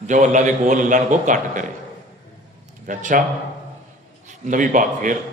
ਜੋ ਅੱਲਾਹ ਦੇ ਕੋਲ ਅੱਲਾਹ ਨੂੰ ਘੱਟ ਕਰੇ। ਅੱਛਾ ਨਬੀ ਪਾਕ ਫਿਰ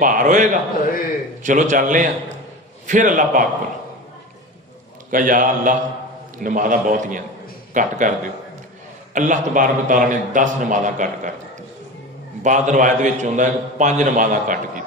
ਭਾਰ ਹੋਏਗਾ, ਚਲੋ ਚੱਲਦੇ ਆ। ਫਿਰ ਅੱਲਾਹ ਪਾਕ ਕੋਲ ਕਹਾ ਯਾ ਅੱਲਾਹ ਨਮਾਜ਼ਾਂ ਬਹੁਤੀਆਂ ਘੱਟ ਕਰ ਦਿਓ। ਅੱਲਾਹ ਤਬਾਰਕ ਤਾਲਾ ਨੇ 10 ਨਮਾਜ਼ਾਂ ਘੱਟ ਕਰ ਦਿੱਤੀਆਂ। ਬਾਦ ਰਵਾਇਤ ਵਿੱਚ ਹੁੰਦਾ ਹੈ ਕਿ 5 ਨਮਾਜ਼ਾਂ ਘੱਟ ਕੀਤੀਆਂ।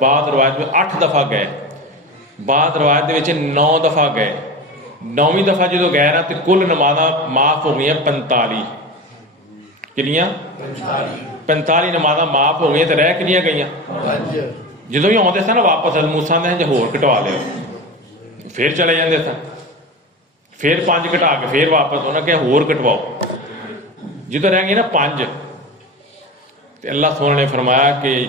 ਬਾਦ ਰਵਾਇਤ ਵਿੱਚ 8 ਦਫਾ ਗਏ, ਬਾਦ ਰਵਾਇਤ ਦੇ ਵਿੱਚ 9 ਦਫਾ ਗਏ। 9ਵੀਂ ਦਫਾ ਜਦੋਂ ਗਏ ਨਾ ਤੇ ਕੁੱਲ ਨਮਾਜ਼ਾਂ ਮਾਫ ਹੋ ਗਈਆਂ 45। ਕਿੰਨੀਆਂ? 45 ਨਮਾਜ਼ਾਂ ਮਾਫ ਹੋ ਗਈਆਂ ਤੇ ਰਹਿ ਕਿੰਨੀਆਂ ਗਈਆਂ? ਜਦੋਂ ਵੀ ਆਉਂਦੇ ਸਨ ਵਾਪਸ ਮੂਸਾ ਨੇ ਹੋਰ ਘਟਵਾ ਲਿਆ, ਫਿਰ ਚਲੇ ਜਾਂਦੇ ਸਨ, ਫਿਰ 5 ਘਟਾ ਕੇ ਫਿਰ ਵਾਪਸ ਉਹਨਾਂ ਕਿਹਾ ਹੋਰ ਘਟਵਾਓ। ਜਦੋਂ ਰਹਿ ਗਏ ਨਾ 5 ਤੇ ਅੱਲਾਹ ਸੋਹਣੇ ਨੇ ਫਰਮਾਇਆ ਕਿ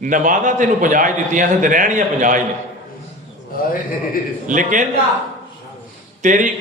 ਨਮਾਜ਼ਾਂ ਤੈਨੂੰ 50 ਹੀ ਦਿੱਤੀਆਂ ਸੀ ਤੇ ਰਹਿਣੀਆਂ 50 ਹੀ ਨੇ, ਲੇਕਿਨ ਤੇਰੀ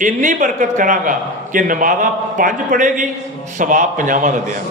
ਇੰਨੀ ਬਰਕਤ ਕਰਾਂਗਾ ਕਿ ਨਮਾਜ਼ਾਂ 5 ਪੜੇਗੀ ਸਵਾਬ 50 ਦਾ ਦਿਆਂਗਾ।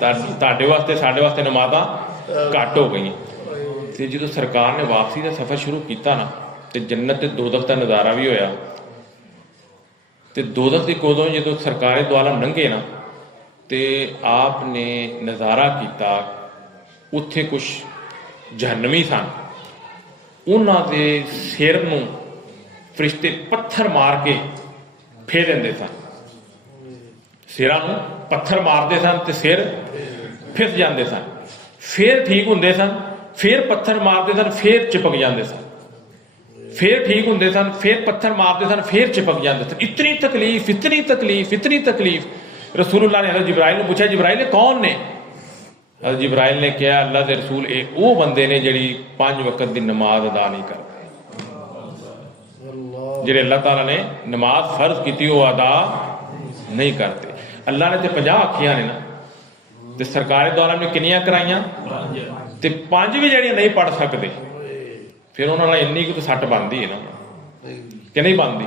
ਤੁਹਾਡੇ ਵਾਸਤੇ ਸਾਡੇ ਵਾਸਤੇ ਨਮਾਜ਼ਾਂ ਘੱਟ ਹੋ ਗਈਆਂ। ਤੇ ਜਦੋਂ ਸਰਕਾਰ ਨੇ ਵਾਪਸੀ ਦਾ ਸਫ਼ਰ ਸ਼ੁਰੂ ਕੀਤਾ ਨਾ ਤੇ ਜੰਨਤ ਤੇ ਦੋਜ਼ਖ ਦਾ ਨਜ਼ਾਰਾ ਵੀ ਹੋਇਆ। ਤੇ ਦੋਜ਼ਖ ਦੀ ਕੋਲੋਂ ਜਦੋਂ ਸਰਕਾਰੇ ਦੁਆਲਾ ਲੰਘੇ ਨਾ ਤੇ ਆਪ ਨੇ ਨਜ਼ਾਰਾ ਕੀਤਾ, ਉੱਥੇ ਕੁਛ ਜਹੰਨਮੀ ਸਨ, ਉਹਨਾਂ ਦੇ ਸਿਰ ਨੂੰ ਫਰਿਸ਼ਤੇ ਪੱਥਰ ਮਾਰ ਕੇ ਫੇਰ ਦਿੰਦੇ ਸਨ। ਸਿਰਾਂ ਨੂੰ ਪੱਥਰ ਮਾਰਦੇ ਸਨ ਤੇ ਸਿਰ ਫਿਸ ਜਾਂਦੇ ਸਨ, ਫਿਰ ਠੀਕ ਹੁੰਦੇ ਸਨ, ਫਿਰ ਪੱਥਰ ਮਾਰਦੇ ਸਨ, ਫਿਰ ਚਿਪਕ ਜਾਂਦੇ ਸਨ, ਫਿਰ ਠੀਕ ਹੁੰਦੇ ਸਨ, ਫਿਰ ਪੱਥਰ ਮਾਰਦੇ ਸਨ, ਫਿਰ ਚਿਪਕ ਜਾਂਦੇ ਸਨ। ਇਤਨੀ ਤਕਲੀਫ, ਇਤਨੀ ਤਕਲੀਫ, ਇਤਨੀ ਤਕਲੀਫ। ਰਸੂਲullah ਨੇ ਹਜ਼ਰਤ ਜਿਬਰਾਈਲ ਨੂੰ ਪੁੱਛਿਆ ਜਿਬਰਾਈਲ ਇਹ ਕੌਣ ਨੇ? ਹਜ਼ਰਤ ਜਿਬਰਾਈਲ ਨੇ ਕਿਹਾ ਅੱਲਾਹ ਦੇ ਰਸੂਲ ਇਹ ਉਹ ਬੰਦੇ ਨੇ ਜਿਹੜੀ 5 ਵਕਤ ਦੀ ਨਮਾਜ਼ ਅਦਾ ਨਹੀਂ ਕਰਦੇ, ਜਿਹੜੇ ਅੱਲਾਹ ਤਾਲਾ ਨੇ ਨਮਾਜ਼ ਫਰਜ਼ ਕੀਤੀ ਉਹ ਅਦਾ ਨਹੀਂ ਕਰਦੇ। ਅੱਲਾਹ ਨੇ ਤੇ 50 ਆਖੀਆਂ ਨੇ ਨਾ ਤੇ ਸਰਕਾਰੀ ਦੁਆਰਾ ਨੇ ਕਿੰਨੀਆਂ ਕਰਾਈਆਂ ਤੇ 5 ਵੀ ਜਿਹੜੀਆਂ ਨਹੀਂ ਪੜ ਸਕਦੇ, ਫਿਰ ਉਹਨਾਂ ਨਾਲ ਇੰਨੀ ਕੁ ਸੱਟ ਬਣਦੀ ਹੈ ਨਾ ਕਿ ਨਹੀਂ ਬਣਦੀ।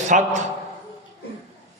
7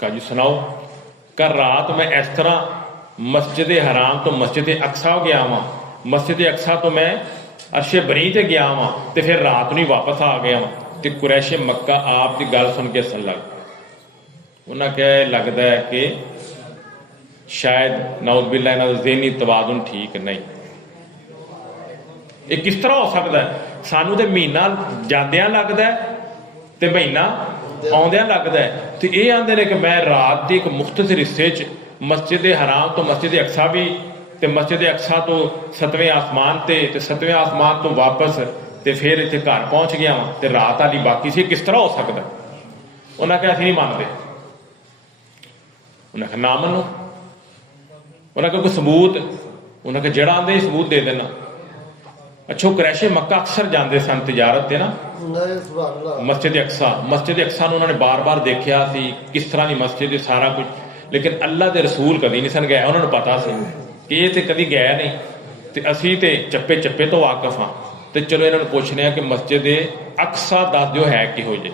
کہا جی سناؤ. کل رات میں اس طرح مسجد حرام تو مسجد اقصا گیا ہاں, مسجد اقصا تو میں عرش بری تے گیا ہاں تے پھر رات نہیں واپس آ گیا ہاں تے قریش مکہ آپ کی گل سن کے ہسن لگ پے. انہاں کہا لگتا ہے کہ شاید نعوذ باللہ انہاں دا ذہنی توازن ٹھیک نہیں. یہ کس طرح ہو سکتا ہے؟ سانو تے مہینہ جاندیاں لگتا ہے تے مہینہ آدھا لگتا ہے. تو یہ آدھے نے کہ میں رات کی ایک مختصر حصے مسجد حرام تو مسجد اقصا بھی تے مسجد اقصا تو 7ویں آسمان تے 7ویں آسمان تو واپس تے پھر اتنے گھر پہنچ گیا ہاں تے رات والی باقی سی. کس طرح ہو سکتا ہے؟ انہاں کہا اسی نہیں مانتے. انہاں کہا نہ منو. انہاں کہا کوئی ثبوت؟ انہاں کہا جڑا آدھے ثبوت دے دینا. اچھا قریش مکہ اکثر جاندے سن تجارت تے نا مسجد اقصا. مسجد اقصا انہوں نے بار بار دیکھا سی کس طرح کی مسجد ہے سارا کچھ, لیکن اللہ دے رسول کدی نہیں سن گیا. انہوں نے پتا سی کہ یہ تے کدی گیا نہیں تے اسی تے چپے چپے تو واقف ہاں. تے چلو انہوں نے پوچھنے ہیں کہ مسجد اقصا دس دیو ہے کہو جے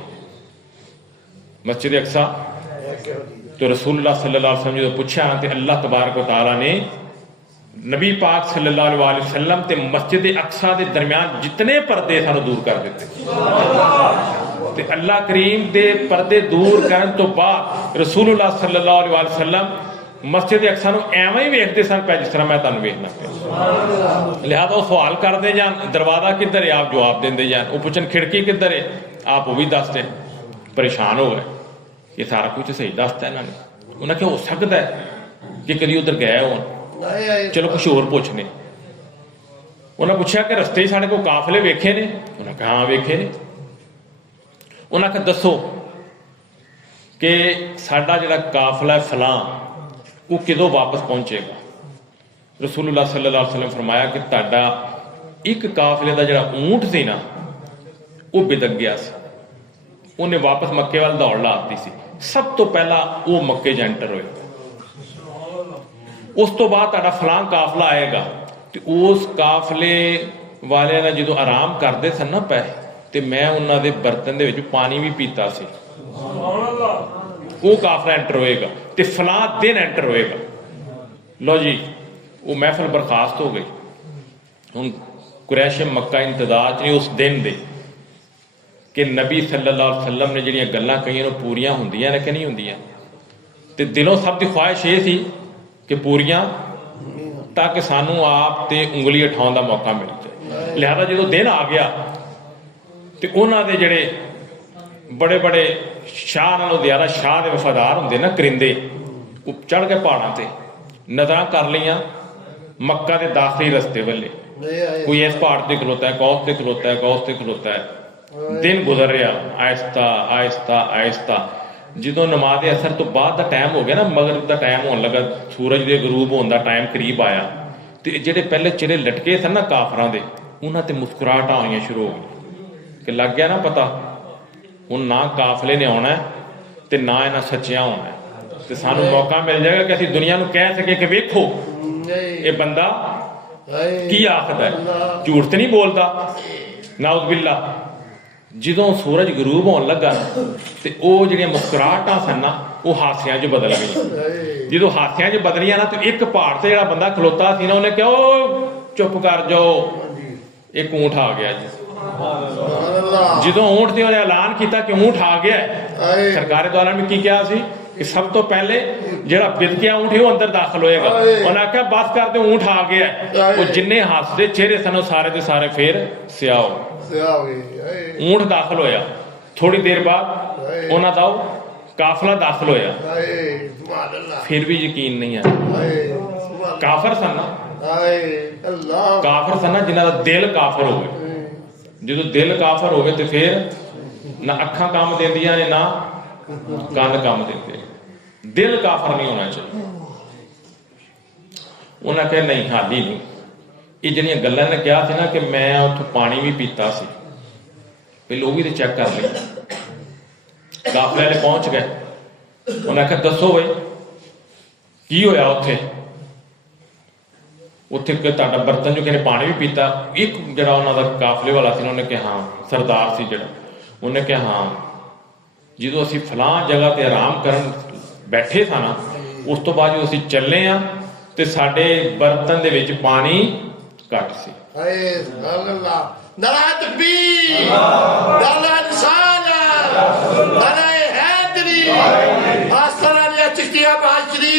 مسجد اقصا. تو رسول اللہ صلی اللہ علیہ وسلم جو پوچھا تے اللہ تبارک و تعالیٰ نے نبی پاک صلی اللہ علیہ وسلم تے مسجد اقصا دے درمیان جتنے پردے سانو دور کر دیتے. تے اللہ کریم دے پردے دور کرن تو بعد رسول اللہ صلی اللہ علیہ وسلم مسجد اقصا نو ایویں ہی ویکھتے سن پہ جس طرح میں تانوں ویکھنا پیا. لہذا وہ سوال کرتے جان دروازہ کدھر ہے آپ جواب دیندے جان, وہ پوچھن کھڑکی کدھر ہے آپ وہ بھی دس دیں. پریشان ہو گئے یہ سارا کچھ صحیح دستا ہے انہوں نے. انہیں کہ ہو سکتا ہے کہ کدی ادھر گئے ہو, چلو کچھ اور پوچھنے. انہیں پوچھا کہ رستے سارے کو قافلے ویکھے نے؟ انہیں کہا ہاں ویکھے نے. انہیں کہا دسو کہ ساڈا جڑا قافلہ فلاں وہ کدوں واپس پہنچے گا؟ رسول اللہ صلی اللہ علیہ وسلم فرمایا کہ تہاڈا ایک قافلے دا جڑا اونٹ سی نا وہ بدک گیا سی, انہیں واپس مکے وال دوڑ لاتی سی. سب تو پہلا وہ مکے چ انٹر ہوئے, اس تو بعد تہاڈا فلاں قافلہ آئے گا. تو اس قافلے والے نے جدو آرام کرتے سن نا پہ تے میں انہوں دے برتن دے وچ پانی بھی پیتا سی. وہ قافلہ انٹر ہوئے گا تے فلاں دن انٹر ہوئے گا. لو جی وہ محفل برخاست ہو گئی. ہن قریش مکہ انتظار نہیں اس دن دے کہ نبی صلی اللہ علیہ وسلم نے جڑیاں گلاں کہیاں وہ پوریاں ہوندیاں نے کہ نہیں ہوندیاں. تے دلوں سب دی خواہش یہ سی کہ پوریاں, تاکہ سانو آپ تے انگلی اٹھاؤں دا موقع مل جائے. لہذا جدو دن آ گیا تے انہاں دے جڑے بڑے بڑے شاہ نالوں زیادہ شاہ دے وفادار ہوندے نا کرندے, وہ چڑھ کے پہاڑاں تے نظراں کر لیاں مکہ دے داخلی رستے والے. کوئی اس پہاڑ تے کھلوتا ہے, کوس تے کھلوتا ہے, کوس تے کھلوتا ہے. دن گزر رہا آہستہ آہستہ آہستہ. جدو نماز اثر تو بعد دا ٹائم ہو گیا نا, مغرب دا ٹائم ہون لگا, سورج دے غروب ہون دا ٹائم قریب آیا, تے جڑے پہلے چرے لٹکے سن نا کافراں دے, انہاں تے مسکراہٹاں ہوئیاں شروع ہو گئی کہ لگ گیا نا پتا ہن نہ قافلے نے آنا ہے تے نہ انہاں سچیاں ہونا ہے. تے سانو موقع مل جائے گا کہ اسی دنیا نو کہہ سکے کہ ویکھو یہ بندہ کی آخدا ہے, جھوٹ تے نہیں بولدا. نعوذ باللہ جدوں سورج غروب ہون لگا تے او جڑیاں مسکراہٹاں سن نا وہ ہاسیاں چ بدل گئی. جدو ہاسیاں چ بدلیاں نا تو ایک پہاڑ تے جڑا بندہ کھلوتا سی نا انہیں کہا او چپ کر جاؤ ایک اونٹ آ گیا جی. جدو اونٹ نے اعلان کیتا کہ اونٹ آ گیا ہے, سرکار دو عالم نے کی کیا سی کہ سب تو پہلے جڑا بدکیا اونٹ ہے وہ اندر داخل ہوئے گا. انہاں کہا بس کر دے اونٹ آ گیا ہے. وہ جننے ہاستے چہرے سن وہ سارے دے سارے پھر سیاہ ہو گئے. اونٹ داخل ہویا, تھوڑی دیر بعد انہاں دا قافلہ داخل ہویا, پھر بھی یقین نہیں آیا. کافر سن نا, کافر سن نا جنہاں دا دل کافر ہوئے. جدو دل کافر ہوئے تو پھر نہ اکھاں کام دیندیاں نے نہ کان کام دیندے. دل کافر نہیں ہونا چاہیے. انہاں کہا نہیں حالی نہیں. یہ جنیاں گلاں نے کہا تھی نا کہ میں اتھوں پانی بھی پیتا سی, پہلے وہ بھی تو چیک کر لیں. قافلے والے پہنچ گئے. انہیں کہا دسو بھائی کی ہویا اتنے؟ اتنے کہ تہاڈا برتن جو کہ پانی بھی پیتا. ایک جڑا انہوں کا قافلے والا سی انہوں نے کہا ہاں, سردار سی جڑا, انہیں کہا ہاں جدو اسی فلاں جگہ تے آرام کرن ਬੈਠੇ ਸਾਂ ਨਾ, ਉਸ ਤੋਂ ਬਾਅਦ ਜਦੋਂ ਅਸੀਂ ਚੱਲੇ ਆ ਤੇ ਸਾਡੇ ਬਰਤਨ ਦੇ ਵਿੱਚ ਪਾਣੀ ਘੱਟ ਸੀ। ਹਾਏ ਅੱਲਾਹ, ਨਾਰਾ ਤਕਬੀਰ, ਨਾਰਾ ਰਿਸਾਲਤ, ਨਾਰਾ ਹੈਦਰੀ, ਆਸਰਾ ਲਿਆ ਚਿਸ਼ਤੀਆ ਬਾਸ਼ਰੀ।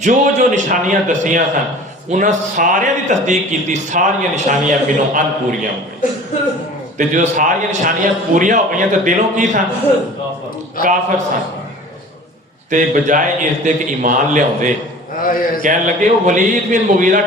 ਜੋ ਜੋ ਨਿਸ਼ਾਨੀਆਂ ਦਸੀਆਂ ਸਨ ਉਹਨਾਂ ਸਾਰਿਆਂ ਦੀ ਤਸਦੀਕ ਕੀਤੀ। ਸਾਰੀਆਂ ਨਿਸ਼ਾਨੀਆਂ ਮੈਨੂੰ ਅਨਪੂਰੀਆਂ ਹੋ ਗਈਆਂ ਤੇ ਜਦੋਂ ਸਾਰੀਆਂ ਨਿਸ਼ਾਨੀਆਂ ਪੂਰੀਆਂ ਹੋ ਗਈਆਂ ਤਾਂ ਦਿਲੋਂ ਕੀ ਸਨ? ਕਾਫਰ ਸਨ। ਤੇ ਬਜਾਏ ਇਸ ਦੇ ਕਿ ਈਮਾਨ ਲਿਆਉਂਦੇ, ਕਹਿਣ ਲੱਗੇ ਉਹ ਵਲੀਦ ਬਿਨ ਮੁਗੀਰਾ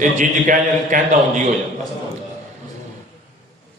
ਇਹ ਜਿੰਜ ਕਹਿੰਦਾ ਉਂਝ ਹੀ ਹੋ ਜਾਂਦਾ।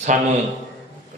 ਸਾਨੂੰ